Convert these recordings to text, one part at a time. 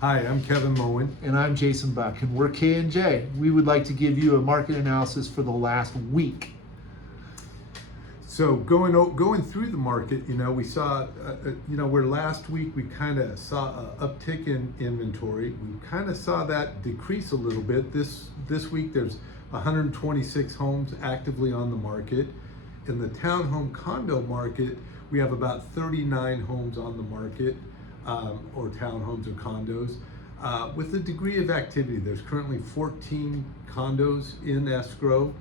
Hi, I'm Kevin Moen. And I'm Jason Buck, and we're K&J. We would like to give you a market analysis for the last week. So going through the market, we saw, where last week we kind of saw an uptick in inventory. We kind of saw that decrease a little bit. This week there's 126 homes actively on the market. In the townhome condo market, we have about 39 homes on the market, or townhomes or condos. With a degree of activity, there's currently 14 condos in escrow,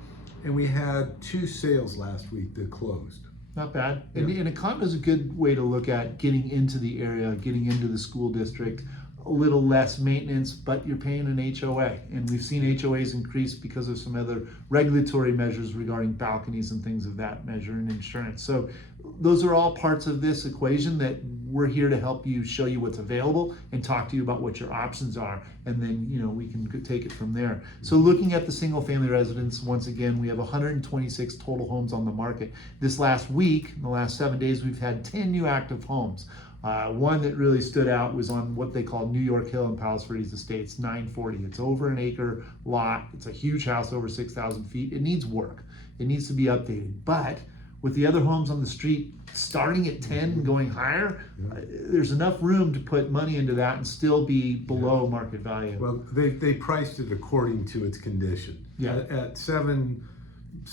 and we had 2 sales last week that closed. Not bad. Yeah. And a condo is a good way to look at getting into the area, getting into the school district. A little less maintenance, but you're paying an HOA. And we've seen HOAs increase because of some other regulatory measures regarding balconies and things of that measure and insurance. So those are all parts of this equation that we're here to help you, show you what's available and talk to you about what your options are. And then, we can take it from there. So looking at the single family residence, once again, we have 126 total homes on the market. This last week, in the last 7 days, we've had 10 new active homes. One that really stood out was on what they call New York Hill in Palos Verdes Estates, 940. It's over an acre lot. It's a huge house, over 6,000 feet. It needs work. It needs to be updated. But with the other homes on the street starting at 10 and going higher, there's enough room to put money into that and still be below market value. Well, they priced it according to its condition. Yeah. At 7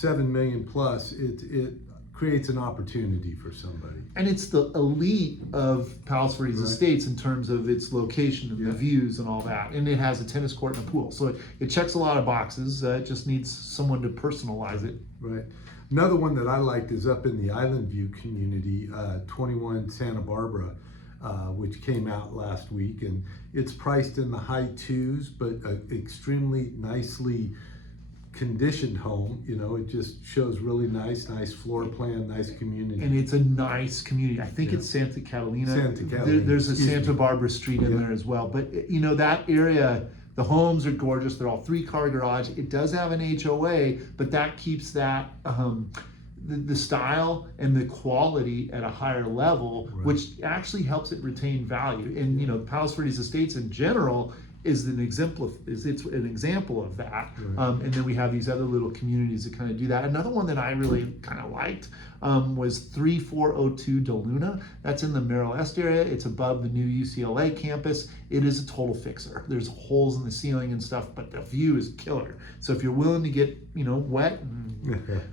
million plus, it creates an opportunity for somebody. And it's the elite of Palos Verdes Estates in terms of its location and the views and all that. And it has a tennis court and a pool. So it checks a lot of boxes. It just needs someone to personalize it. Right. Another one that I liked is up in the Island View community, 21 Santa Barbara, which came out last week. And it's priced in the high 2s, but extremely nicely conditioned home. It just shows really nice floor plan, nice community. And it's a nice community. I think it's Santa Catalina. There's a Santa Barbara street in there as well. But that area, the homes are gorgeous. They're all 3-car garage. It does have an HOA, but that keeps that the style and the quality at a higher level, which actually helps it retain value. And Palos Verdes Estates in general is an example of that. And then we have these other little communities that kind of do that. Another one that I really kind of liked was 3402 De Luna. That's in the Merrill Est area. It's above the new UCLA campus. It is a total fixer. There's holes in the ceiling and stuff, but the view is killer. So if you're willing to get wet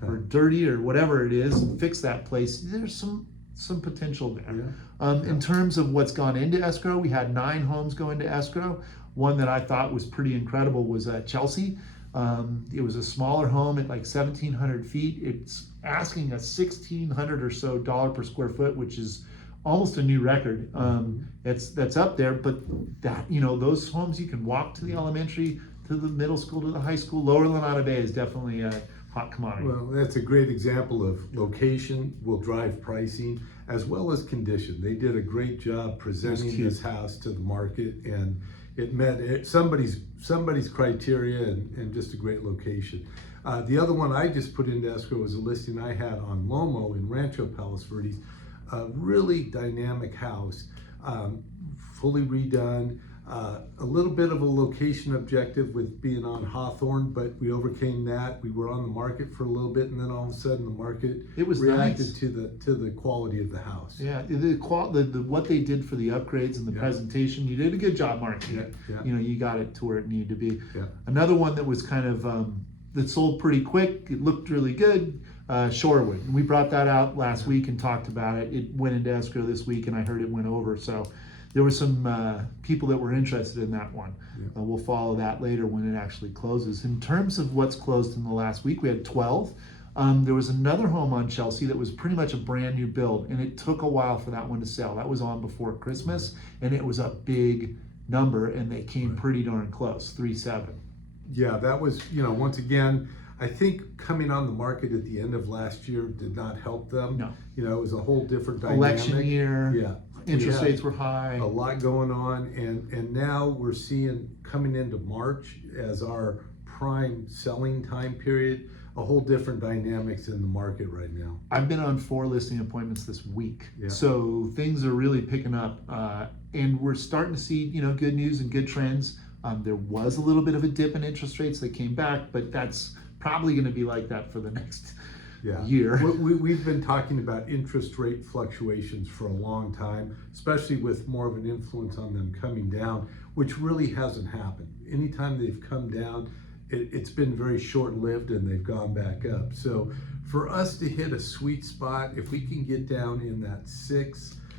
or dirty or whatever it is, and fix that place, there's some potential there. In terms of what's gone into escrow, we had 9 homes go into escrow. One that I thought was pretty incredible was Chelsea. It was a smaller home at like 1,700 feet. It's asking a $1,600 or so per square foot, which is almost a new record. That's up there, but that those homes you can walk to the elementary, to the middle school, to the high school. Lower Lanada Bay is definitely a hot commodity. Well, that's a great example of location will drive pricing as well as condition. They did a great job presenting this house to the market, and it met somebody's criteria and just a great location. The other one I just put into escrow was a listing I had on Lomo in Rancho Palos Verdes. A really dynamic house, fully redone. A little bit of a location objective with being on Hawthorne, but we overcame that. We were on the market for a little bit, and then all of a sudden the market reacted to the quality of the house. Yeah, what they did for the upgrades and the presentation, you did a good job marketing it. You got it to where it needed to be. Another one that was kind of that sold pretty quick. It looked really good. Shorewood. And we brought that out last week and talked about it. It went into escrow this week, and I heard it went over. So there were some people that were interested in that one. We'll follow that later when it actually closes. In terms of what's closed in the last week, we had 12. There was another home on Chelsea that was pretty much a brand new build, and it took a while for that one to sell. That was on before Christmas, and it was a big number, and they came pretty darn close, 3.7. Yeah, that was, once again, I think coming on the market at the end of last year did not help them. No. It was a whole different dynamic. Election year. Yeah. Interest rates were high. A lot going on, and now we're seeing coming into March as our prime selling time period. a whole different dynamics in the market right now. I've been on 4 listing appointments this week, Yeah. so things are really picking up, and we're starting to see, good news and good trends. There was a little bit of a dip in interest rates that came back, but that's probably going to be like that for the next year. We've been talking about interest rate fluctuations for a long time, especially with more of an influence on them coming down, which really hasn't happened. Anytime they've come down, it's been very short-lived and they've gone back up. So for us to hit a sweet spot, if we can get down in that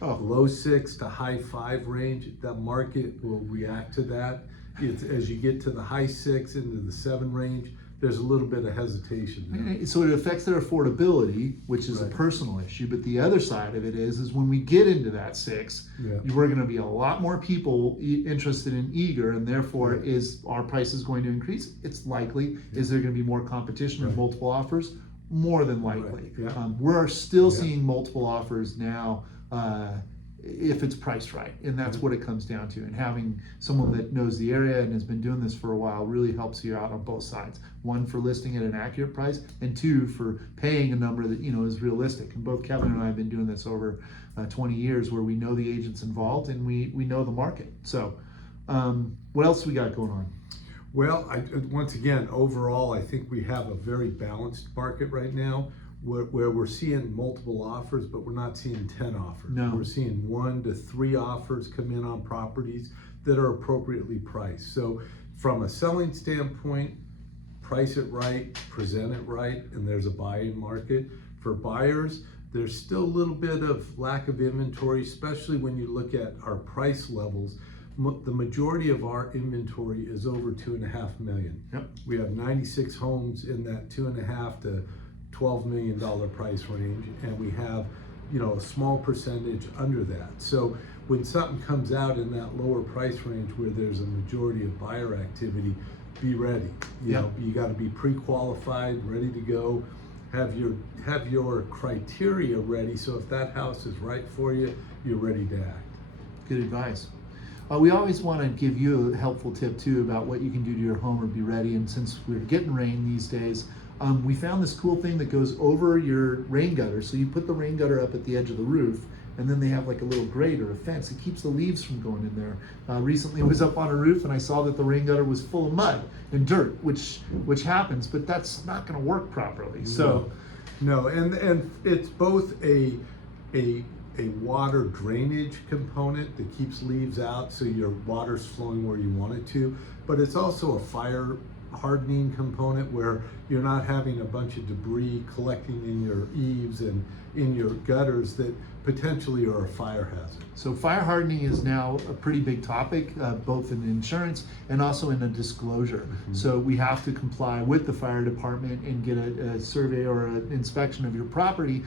low 6 to high 5 range, the market will react to that. As you get to the high 6 into the 7 range, there's a little bit of hesitation there. So it affects their affordability, which is a personal issue. But the other side of it is when we get into that 6, we're going to be a lot more people interested and eager, and therefore is our prices going to increase? It's likely. Is there going to be more competition and multiple offers? More than likely. We're still seeing multiple offers now. If it's priced right, and that's what it comes down to. And having someone that knows the area and has been doing this for a while really helps you out on both sides. 1, for listing at an accurate price, and 2, for paying a number that is realistic. And both Kevin and I have been doing this over 20 years, where we know the agents involved and we know the market. So what else we got going on? Well, once again, overall, I think we have a very balanced market right now, where we're seeing multiple offers, but we're not seeing 10 offers. No. We're seeing 1 to 3 offers come in on properties that are appropriately priced. So from a selling standpoint, price it right, present it right, and there's a buying market. For buyers, there's still a little bit of lack of inventory, especially when you look at our price levels. The majority of our inventory is over $2.5 million. We have 96 homes in that $2.5 to $12 million price range, and we have a small percentage under that. So when something comes out in that lower price range where there's a majority of buyer activity, be ready. You know, you got to be pre-qualified, ready to go, have your criteria ready, so if that house is right for you, you're ready to act. Good advice. We always want to give you a helpful tip too about what you can do to your home or be ready. And since we're getting rain these days, we found this cool thing that goes over your rain gutter. So you put the rain gutter up at the edge of the roof, and then they have like a little grate or a fence. It keeps the leaves from going in there. Recently I was up on a roof and I saw that the rain gutter was full of mud and dirt, which happens, but that's not going to work properly. So no, and it's both a water drainage component that keeps leaves out so your water's flowing where you want it to, but it's also a fire hardening component where you're not having a bunch of debris collecting in your eaves and in your gutters that potentially are a fire hazard. So fire hardening is now a pretty big topic, both in insurance and also in a disclosure. So we have to comply with the fire department and get a survey or an inspection of your property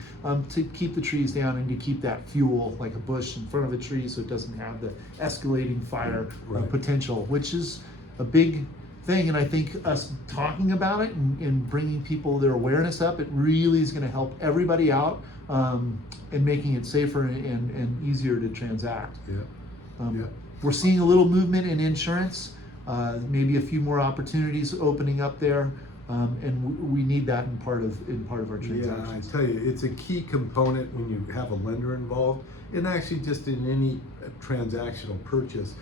to keep the trees down and to keep that fuel, like a bush in front of a tree, so it doesn't have the escalating fire potential, which is a big thing. And I think us talking about it and bringing people their awareness up, it really is going to help everybody out and making it safer and easier to transact. We're seeing a little movement in insurance, maybe a few more opportunities opening up there, and we need that in part of our transactions. Yeah, I tell you, it's a key component when you have a lender involved, and actually just in any transactional purchase.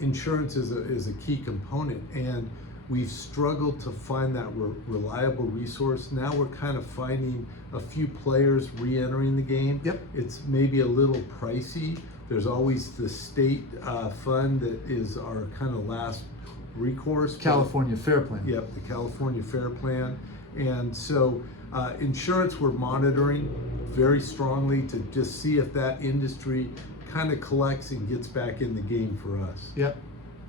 Insurance is a key component, and we've struggled to find that reliable resource. Now we're kind of finding a few players re-entering the game. It's maybe a little pricey. There's always the state fund that is our kind of last recourse. California Fair Plan. The California Fair Plan. And so insurance we're monitoring very strongly to just see if that industry kind of collects and gets back in the game for us.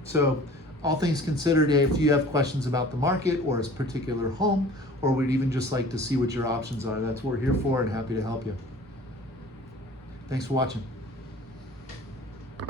So all things considered, if you have questions about the market or a particular home, or would even just like to see what your options are, that's what we're here for and happy to help you. Thanks for watching.